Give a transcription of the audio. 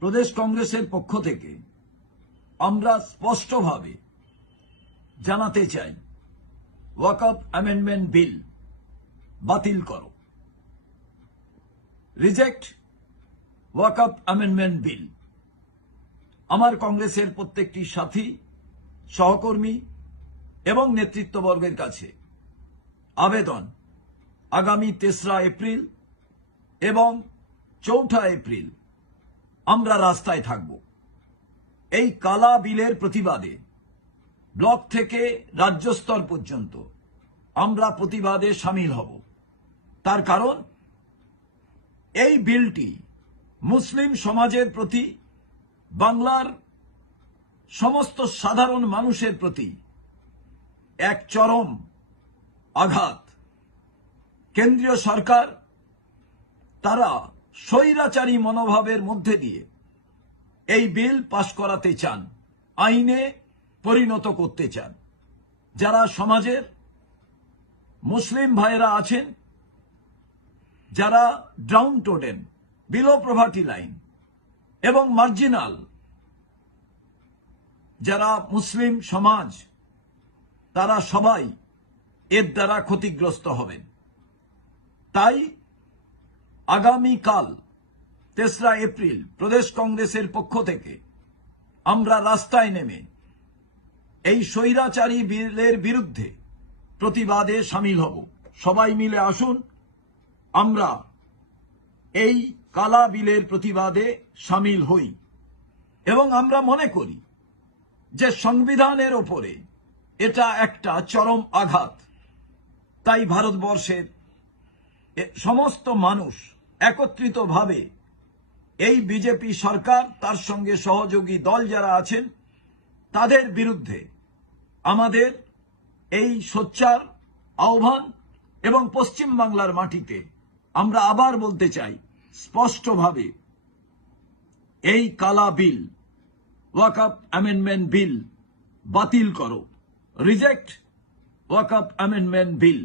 প্রদেশ কংগ্রেসের পক্ষ থেকে আমরা স্পষ্টভাবে জানাতে চাই ওয়াকআপ অ্যামেন্ডমেন্ট বিল বাতিল করো। Reject walkout amendment bill. আমার কংগ্রেসের প্রত্যেকটি সাথী, সহকর্মী এবং নেতৃত্ববর্গের কাছে আবেদন আগামী তেসরা এপ্রিল এবং চৌঠা এপ্রিল আমরা রাস্তায় থাকব। এই কালা বিলের প্রতিবাদে, ব্লক থেকে রাজ্য স্তর পর্যন্ত আমরা প্রতিবাদে সামিল হব। তার কারণ, এই বিলটি মুসলিম সমাজের প্রতি, বাংলার সমস্ত সাধারণ মানুষের প্রতি এক চরম আঘাত। কেন্দ্রীয় সরকার, তারা স্বৈরাচারী মনোভাবের মধ্যে দিয়ে এই বিল পাশ করাতে চান, আইনে পরিণত করতে চান। যারা সমাজের মুসলিম ভাইয়েরা আছেন, যারা drowned down below poverty line এবং মার্জিনাল, যারা মুসলিম সমাজ, তারা সবাই এর দ্বারা ক্ষতিগ্রস্ত হবেন। তাই আগামীকাল তেসরা এপ্রিল, প্রদেশ কংগ্রেসের পক্ষ থেকে আমরা রাস্তায় নেমে এই স্বৈরাচারী বিলের বিরুদ্ধে প্রতিবাদে সামিল হব। সবাই মিলে আসুন, আমরা এই কালা বিলের প্রতিবাদে সামিল হই। এবং আমরা মনে করি যে সংবিধানের ওপরে এটা একটা চরম আঘাত। তাই ভারতবর্ষের সমস্ত মানুষ একত্রিতভাবে এই বিজেপি সরকার, তার সঙ্গে সহযোগী দল যারা আছেন, তাদের বিরুদ্ধে আমাদের এই সোচ্চার আহ্বান এবং পশ্চিম বাংলার মাটিতে আমরা আবার বলতে চাই, স্পষ্টভাবে এই কালা বিল ওয়াকআপ অ্যামেন্ডমেন্ট বিল বাতিল করো। Reject walkout amendment bill.